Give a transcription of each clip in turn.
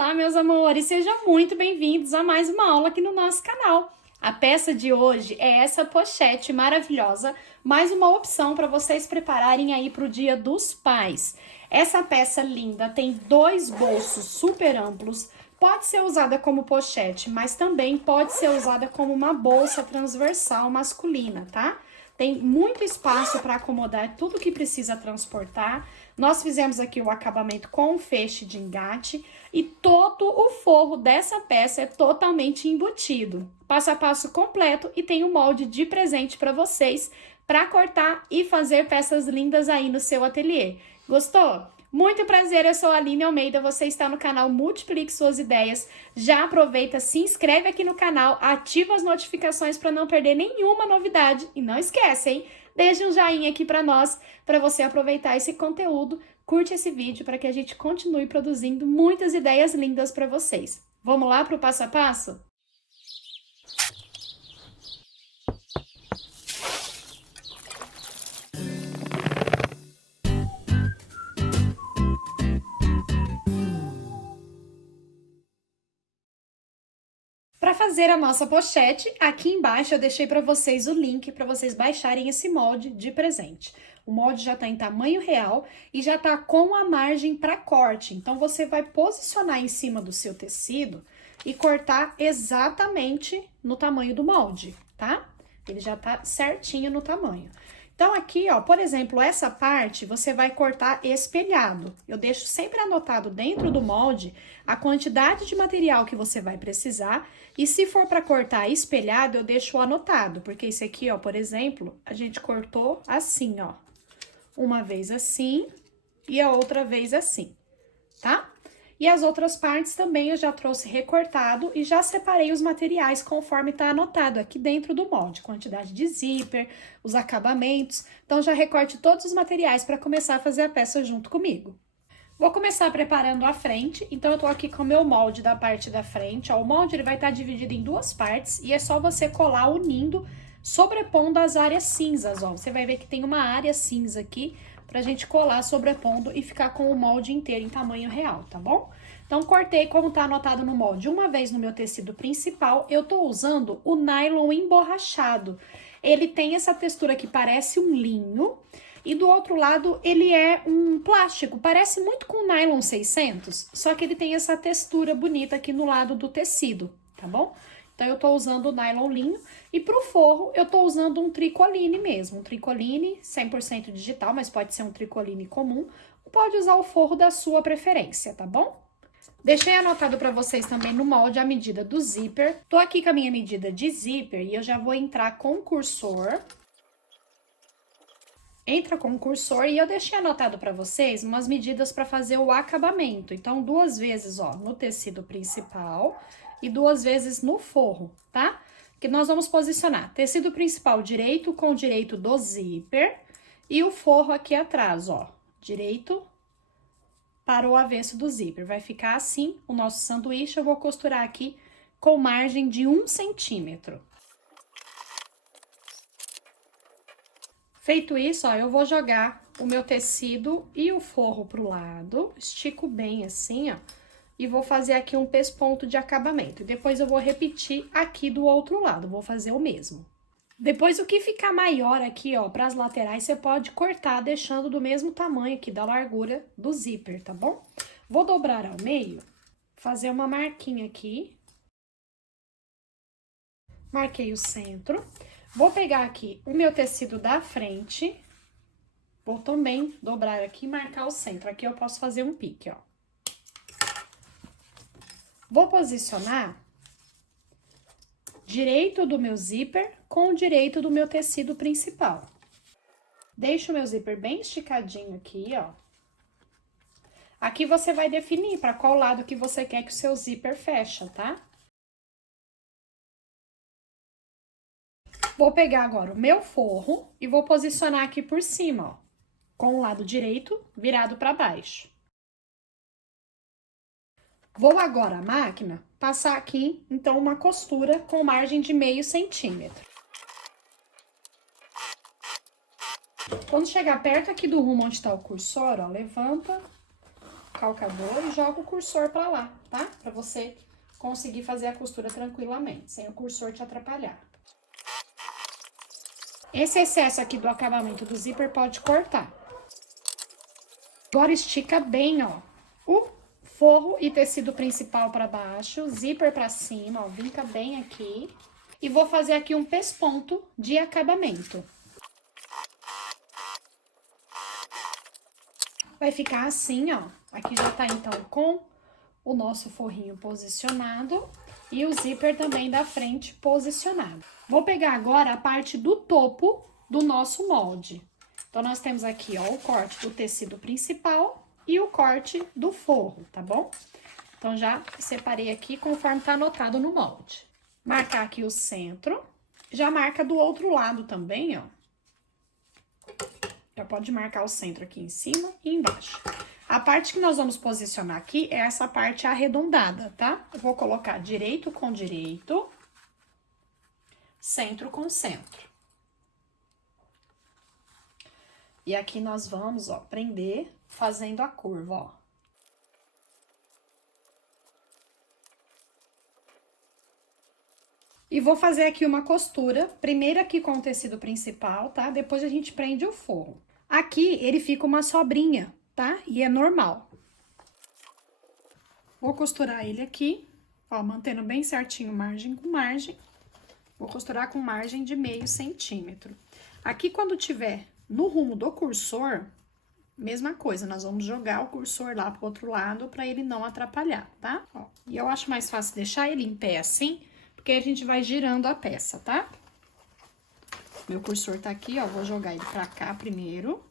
Olá, meus amores, sejam muito bem-vindos a mais uma aula aqui no nosso canal. A peça de hoje é essa pochete maravilhosa, mais uma opção para vocês prepararem aí para o Dia dos Pais. Essa peça linda tem dois bolsos super amplos, pode ser usada como pochete, mas também pode ser usada como uma bolsa transversal masculina, tá? Tem muito espaço para acomodar tudo que precisa transportar. Nós fizemos aqui o acabamento com feixe de engate e todo o forro dessa peça é totalmente embutido. Passo a passo completo e tem um molde de presente para vocês para cortar e fazer peças lindas aí no seu ateliê. Gostou? Muito prazer, eu sou a Aline Almeida, você está no canal Multiplique Suas Ideias. Já aproveita, se inscreve aqui no canal, ativa as notificações para não perder nenhuma novidade. E não esquece, hein? Deixa um joinha aqui para nós, para você aproveitar esse conteúdo. Curte esse vídeo para que a gente continue produzindo muitas ideias lindas para vocês. Vamos lá para o passo a passo? Para fazer a nossa pochete, aqui embaixo eu deixei para vocês o link para vocês baixarem esse molde de presente. O molde já está em tamanho real e já está com a margem para corte. Então, você vai posicionar em cima do seu tecido e cortar exatamente no tamanho do molde, tá? Ele já tá certinho no tamanho. Então, aqui, ó, por exemplo, essa parte você vai cortar espelhado. Eu deixo sempre anotado dentro do molde a quantidade de material que você vai precisar. E se for para cortar espelhado, eu deixo anotado, porque esse aqui, ó, por exemplo, a gente cortou assim, ó. Uma vez assim e a outra vez assim, tá? E as outras partes também eu já trouxe recortado e já separei os materiais conforme tá anotado aqui dentro do molde. Quantidade de zíper, os acabamentos. Então, já recorte todos os materiais para começar a fazer a peça junto comigo. Vou começar preparando a frente, então eu tô aqui com o meu molde da parte da frente, ó. O molde ele vai estar dividido em duas partes e é só você colar unindo, sobrepondo as áreas cinzas, ó. Você vai ver que tem uma área cinza aqui pra gente colar sobrepondo e ficar com o molde inteiro em tamanho real, tá bom? Então, cortei como tá anotado no molde. Uma vez no meu tecido principal, eu tô usando o nylon emborrachado. Ele tem essa textura que parece um linho e do outro lado ele é um plástico, parece muito com o nylon 600, só que ele tem essa textura bonita aqui no lado do tecido, tá bom? Então, eu tô usando o nylon linho e pro forro eu tô usando um tricoline mesmo, um tricoline 100% digital, mas pode ser um tricoline comum, pode usar o forro da sua preferência, tá bom? Deixei anotado para vocês também no molde a medida do zíper. Tô aqui com a minha medida de zíper e eu já vou entrar com o cursor. Entra com o cursor e eu deixei anotado para vocês umas medidas para fazer o acabamento. Então, 2 vezes, ó, no tecido principal e 2 vezes no forro, tá? Que nós vamos posicionar tecido principal direito com direito do zíper e o forro aqui atrás, ó, direito para o avesso do zíper. Vai ficar assim o nosso sanduíche. Eu vou costurar aqui com margem de 1 centímetro. Feito isso, ó, eu vou jogar o meu tecido e o forro pro lado, estico bem assim, ó, e vou fazer aqui um pesponto de acabamento. E depois eu vou repetir aqui do outro lado, vou fazer o mesmo. Depois, o que ficar maior aqui, ó, para as laterais, você pode cortar, deixando do mesmo tamanho aqui da largura do zíper, tá bom? Vou dobrar ao meio, fazer uma marquinha aqui. Marquei o centro. Vou pegar aqui o meu tecido da frente, vou também dobrar aqui e marcar o centro. Aqui eu posso fazer um pique, ó. Vou posicionar direito do meu zíper com o direito do meu tecido principal. Deixo o meu zíper bem esticadinho aqui, ó. Aqui você vai definir para qual lado que você quer que o seu zíper fecha, tá? Vou pegar agora o meu forro e vou posicionar aqui por cima, ó, com o lado direito virado para baixo. Vou agora a máquina passar aqui, então, uma costura com margem de meio centímetro. Quando chegar perto aqui do rumo onde está o cursor, ó, levanta, calcador e joga o cursor pra lá, tá? Pra você conseguir fazer a costura tranquilamente, sem o cursor te atrapalhar. Esse excesso aqui do acabamento do zíper pode cortar. Agora estica bem, ó, o forro e tecido principal para baixo, zíper para cima, ó, vinca bem aqui. E vou fazer aqui um pesponto de acabamento. Vai ficar assim, ó. Aqui já tá, então, com o nosso forrinho posicionado e o zíper também da frente posicionado. Vou pegar agora a parte do topo do nosso molde. Então, nós temos aqui, ó, o corte do tecido principal e o corte do forro, tá bom? Então, já separei aqui conforme tá anotado no molde. Marcar aqui o centro. Já marca do outro lado também, ó. Já pode marcar o centro aqui em cima e embaixo. A parte que nós vamos posicionar aqui é essa parte arredondada, tá? Eu vou colocar direito com direito, centro com centro. E aqui nós vamos, ó, prender fazendo a curva, ó. E vou fazer aqui uma costura, primeiro aqui com o tecido principal, tá? Depois a gente prende o forro. Aqui ele fica uma sobrinha, tá? E é normal. Vou costurar ele aqui, ó, mantendo bem certinho margem com margem. Vou costurar com margem de meio centímetro. Aqui, quando tiver no rumo do cursor, mesma coisa, nós vamos jogar o cursor lá pro outro lado pra ele não atrapalhar, tá? Ó, e eu acho mais fácil deixar ele em pé assim, porque a gente vai girando a peça, tá? Meu cursor tá aqui, ó, vou jogar ele pra cá primeiro.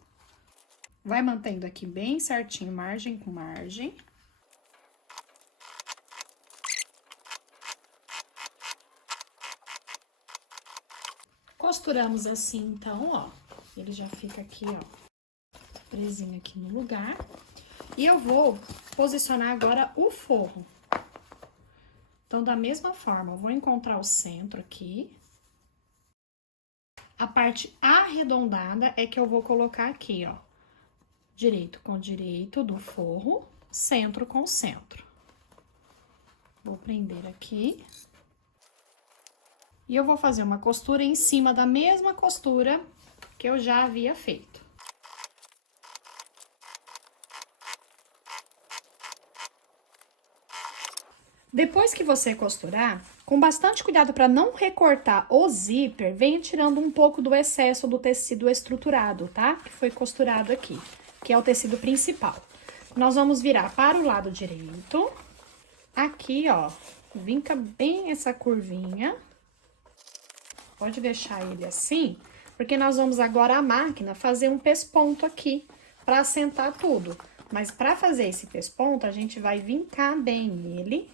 Vai mantendo aqui bem certinho, margem com margem. Costuramos assim, então, ó. Ele já fica aqui, ó, presinho aqui no lugar. E eu vou posicionar agora o forro. Então, da mesma forma, eu vou encontrar o centro aqui. A parte arredondada é que eu vou colocar aqui, ó. Direito com direito do forro, centro com centro. Vou prender aqui. E eu vou fazer uma costura em cima da mesma costura que eu já havia feito. Depois que você costurar, com bastante cuidado para não recortar o zíper, venha tirando um pouco do excesso do tecido estruturado, tá? Que foi costurado aqui, que é o tecido principal. Nós vamos virar para o lado direito. Aqui, ó, vinca bem essa curvinha. Pode deixar ele assim, porque nós vamos agora a máquina fazer um pesponto aqui para assentar tudo. Mas para fazer esse pesponto, a gente vai vincar bem ele.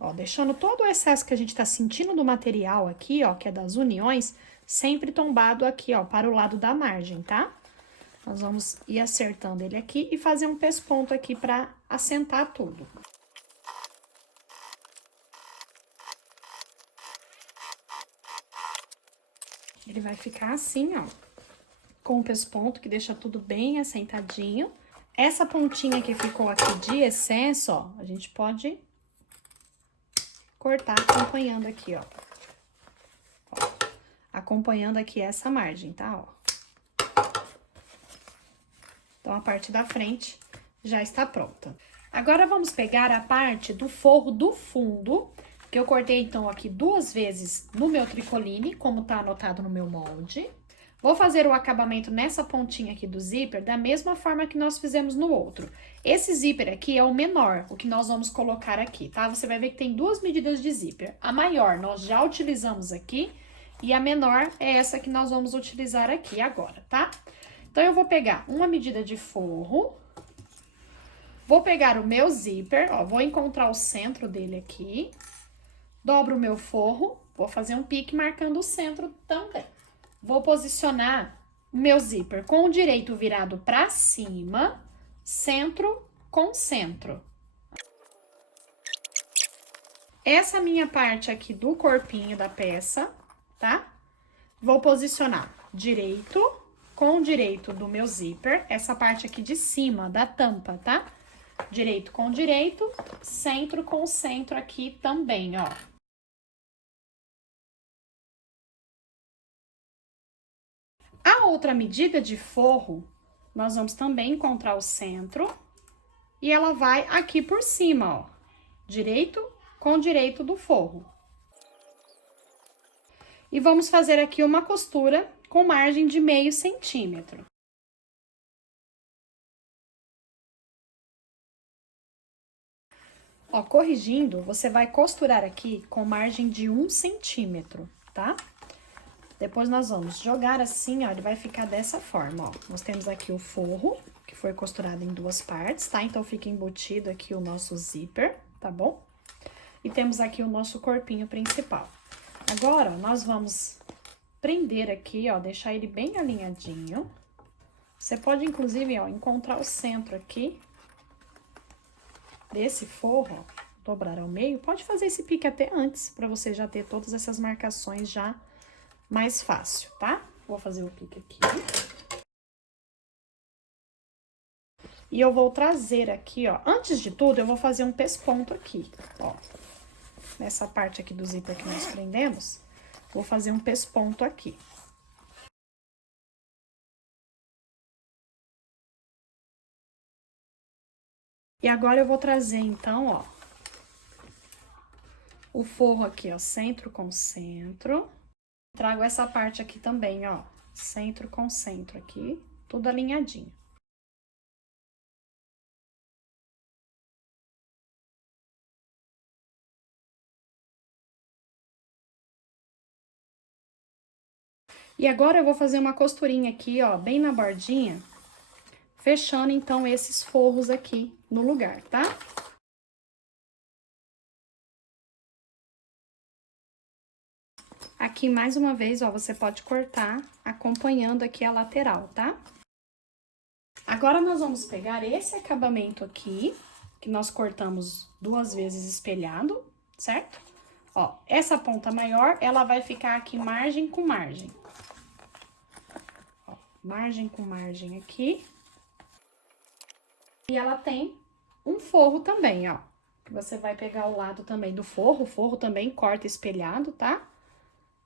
Ó, deixando todo o excesso que a gente tá sentindo do material aqui, ó, que é das uniões, sempre tombado aqui, ó, para o lado da margem, tá? Nós vamos ir acertando ele aqui e fazer um pesponto aqui para assentar tudo. Ele vai ficar assim, ó, com o pesponto, que deixa tudo bem assentadinho. Essa pontinha que ficou aqui de excesso, ó, a gente pode cortar acompanhando aqui, ó. Acompanhando aqui essa margem, tá, ó. Então, a parte da frente já está pronta. Agora, vamos pegar a parte do forro do fundo, que eu cortei, então, aqui 2 vezes no meu tricoline, como tá anotado no meu molde. Vou fazer o acabamento nessa pontinha aqui do zíper da mesma forma que nós fizemos no outro. Esse zíper aqui é o menor, o que nós vamos colocar aqui, tá? Você vai ver que tem 2 medidas de zíper. A maior nós já utilizamos aqui e a menor é essa que nós vamos utilizar aqui agora, tá? Então, eu vou pegar uma medida de forro, vou pegar o meu zíper, ó, vou encontrar o centro dele aqui, dobro o meu forro, vou fazer um pique marcando o centro também. Vou posicionar o meu zíper com o direito virado para cima, centro com centro. Essa minha parte aqui do corpinho da peça, tá? Vou posicionar direito com direito do meu zíper, essa parte aqui de cima da tampa, tá? Direito com direito, centro com centro aqui também, ó. A outra medida de forro, nós vamos também encontrar o centro e ela vai aqui por cima, ó. Direito com direito do forro. E vamos fazer aqui uma costura com margem de meio centímetro. Ó, corrigindo, você vai costurar aqui com margem de 1 centímetro, tá? Depois nós vamos jogar assim, ó, ele vai ficar dessa forma, ó. Nós temos aqui o forro, que foi costurado em 2 partes, tá? Então, fica embutido aqui o nosso zíper, tá bom? E temos aqui o nosso corpinho principal. Agora, ó, nós vamos prender aqui, ó, deixar ele bem alinhadinho. Você pode, inclusive, ó, encontrar o centro aqui desse forro, ó, dobrar ao meio. Pode fazer esse pique até antes, pra você já ter todas essas marcações já mais fácil, tá? Vou fazer o pique aqui. E eu vou trazer aqui, ó, antes de tudo, eu vou fazer um pesponto aqui, ó. Nessa parte aqui do zíper que nós prendemos, vou fazer um pesponto aqui. E agora eu vou trazer, então, ó, o forro aqui, ó, centro com centro. Trago essa parte aqui também, ó, centro com centro aqui, tudo alinhadinho. E agora eu vou fazer uma costurinha aqui, ó, bem na bordinha, fechando, então, esses forros aqui no lugar, tá? Aqui, mais uma vez, ó, você pode cortar acompanhando aqui a lateral, tá? Agora, nós vamos pegar esse acabamento aqui, que nós cortamos 2 vezes espelhado, certo? Ó, essa ponta maior, ela vai ficar aqui margem com margem. Ó, margem com margem aqui. E ela tem um forro também, ó. Você vai pegar o lado também do forro, o forro também corta espelhado, tá?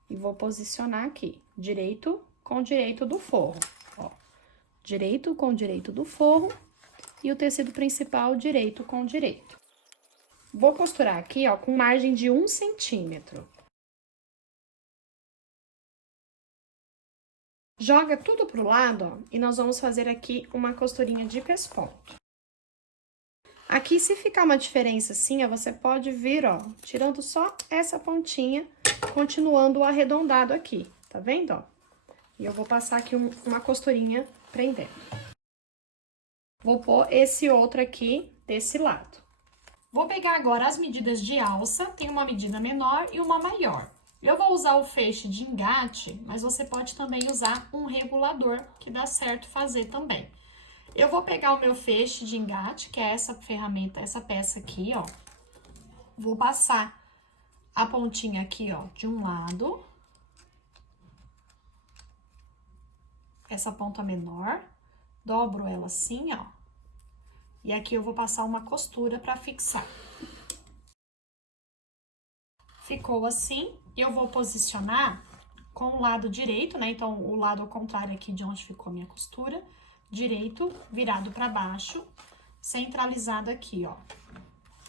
E vou posicionar aqui, direito com direito do forro, ó. Direito com direito do forro e o tecido principal direito com direito. Vou costurar aqui, ó, com margem de 1 centímetro. Joga tudo pro lado, ó, e nós vamos fazer aqui uma costurinha de pesponto. Aqui, se ficar uma diferença assim, ó, você pode vir, ó, tirando só essa pontinha, continuando o arredondado aqui, tá vendo, ó? E eu vou passar aqui uma costurinha prendendo. Vou pôr esse outro aqui desse lado. Vou pegar agora as medidas de alça, tem uma medida menor e uma maior. Eu vou usar o feixe de engate, mas você pode também usar um regulador, que dá certo fazer também. Eu vou pegar o meu feixe de engate, que é essa ferramenta, essa peça aqui, ó. Vou passar a pontinha aqui, ó, de um lado. Essa ponta menor. Dobro ela assim, ó. E aqui eu vou passar uma costura pra fixar. Ficou assim. Eu vou posicionar com o lado direito, né? Então, o lado ao contrário aqui de onde ficou a minha costura. Direito, virado pra baixo, centralizado aqui, ó.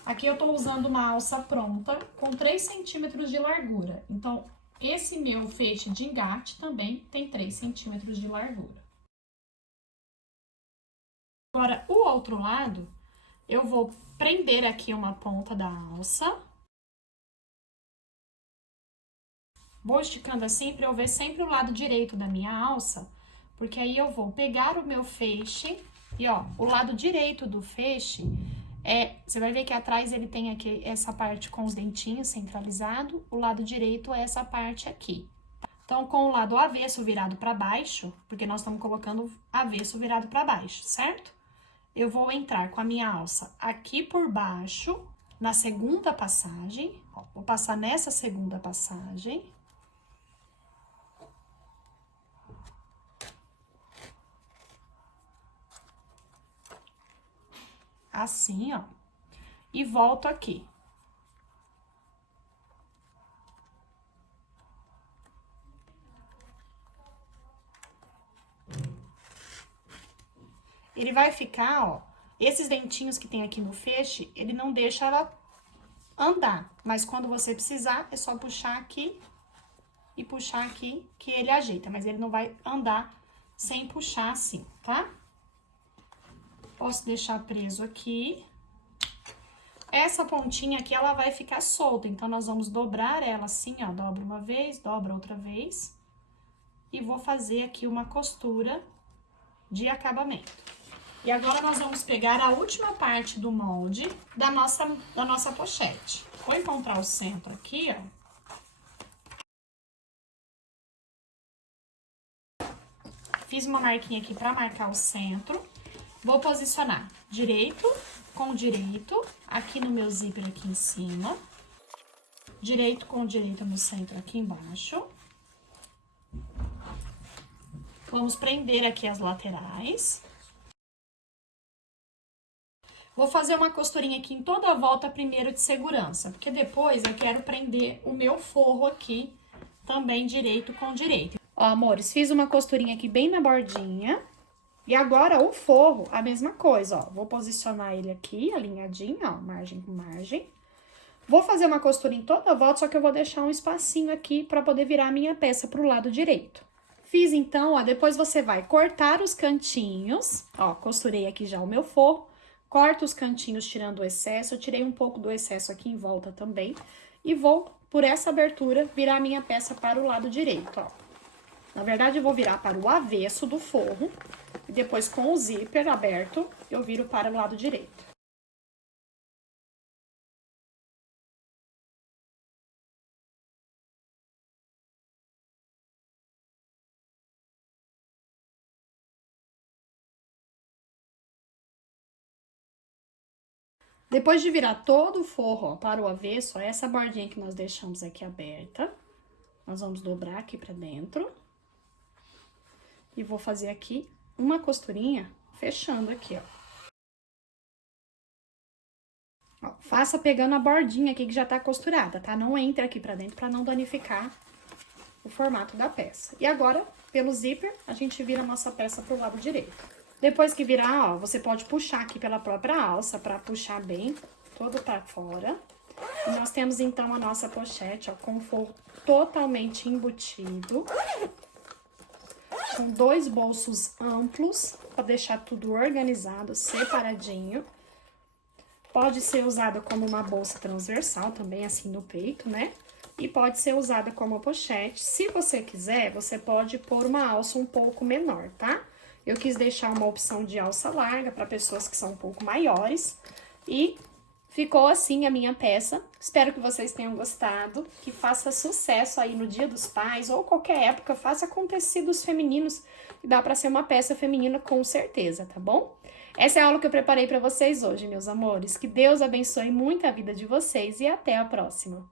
Aqui eu tô usando uma alça pronta com 3 centímetros de largura. Então, esse meu feixe de engate também tem 3 centímetros de largura. Agora, o outro lado, eu vou prender aqui uma ponta da alça. Vou esticando assim pra eu ver sempre o lado direito da minha alça, porque aí eu vou pegar o meu feixe e, ó, o lado direito do feixe você vai ver que atrás ele tem aqui essa parte com os dentinhos centralizado, o lado direito é essa parte aqui. Então, com o lado avesso virado pra baixo, porque nós estamos colocando avesso virado pra baixo, certo? Eu vou entrar com a minha alça aqui por baixo, na segunda passagem, ó, vou passar nessa segunda passagem. assim, ó, e volto aqui. Ele vai ficar, ó, esses dentinhos que tem aqui no feixe, ele não deixa ela andar, mas quando você precisar, é só puxar aqui e puxar aqui que ele ajeita, mas ele não vai andar sem puxar assim, tá? Posso deixar preso aqui. Essa pontinha aqui, ela vai ficar solta, então nós vamos dobrar ela assim, ó, dobra uma vez, dobra outra vez. E vou fazer aqui uma costura de acabamento. E agora nós vamos pegar a última parte do molde da nossa pochete. Vou encontrar o centro aqui, ó. Fiz uma marquinha aqui pra marcar o centro. Vou posicionar direito com direito, aqui no meu zíper aqui em cima. Direito com direito no centro aqui embaixo. Vamos prender aqui as laterais. Vou fazer uma costurinha aqui em toda a volta primeiro de segurança, porque depois eu quero prender o meu forro aqui também direito com direito. Ó, amores, fiz uma costurinha aqui bem na bordinha. E agora o forro, a mesma coisa, ó. Vou posicionar ele aqui, alinhadinho, ó, margem com margem. Vou fazer uma costura em toda a volta, só que eu vou deixar um espacinho aqui pra poder virar a minha peça pro lado direito. Fiz então, ó, depois você vai cortar os cantinhos, ó, costurei aqui já o meu forro. Corto os cantinhos tirando o excesso, eu tirei um pouco do excesso aqui em volta também. E vou, por essa abertura, virar a minha peça para o lado direito, ó. Na verdade, eu vou virar para o avesso do forro. E depois, com o zíper aberto, eu viro para o lado direito. Depois de virar todo o forro, ó, para o avesso, ó, essa bordinha que nós deixamos aqui aberta, nós vamos dobrar aqui pra dentro. E vou fazer aqui uma costurinha fechando aqui, ó. Ó, faça pegando a bordinha aqui que já tá costurada, tá? Não entre aqui pra dentro pra não danificar o formato da peça. E agora, pelo zíper, a gente vira a nossa peça pro lado direito. Depois que virar, ó, você pode puxar aqui pela própria alça pra puxar bem todo pra fora. E nós temos, então, a nossa pochete, ó, com o forro totalmente embutido. Com 2 bolsos amplos, pra deixar tudo organizado, separadinho. Pode ser usada como uma bolsa transversal também, assim, no peito, né? E pode ser usada como pochete. Se você quiser, você pode pôr uma alça um pouco menor, tá? Eu quis deixar uma opção de alça larga para pessoas que são um pouco maiores. E ficou assim a minha peça. Espero que vocês tenham gostado, que faça sucesso aí no Dia dos Pais ou qualquer época, faça com tecidos femininos. E dá para ser uma peça feminina com certeza, tá bom? Essa é a aula que eu preparei para vocês hoje, meus amores. Que Deus abençoe muito a vida de vocês e até a próxima.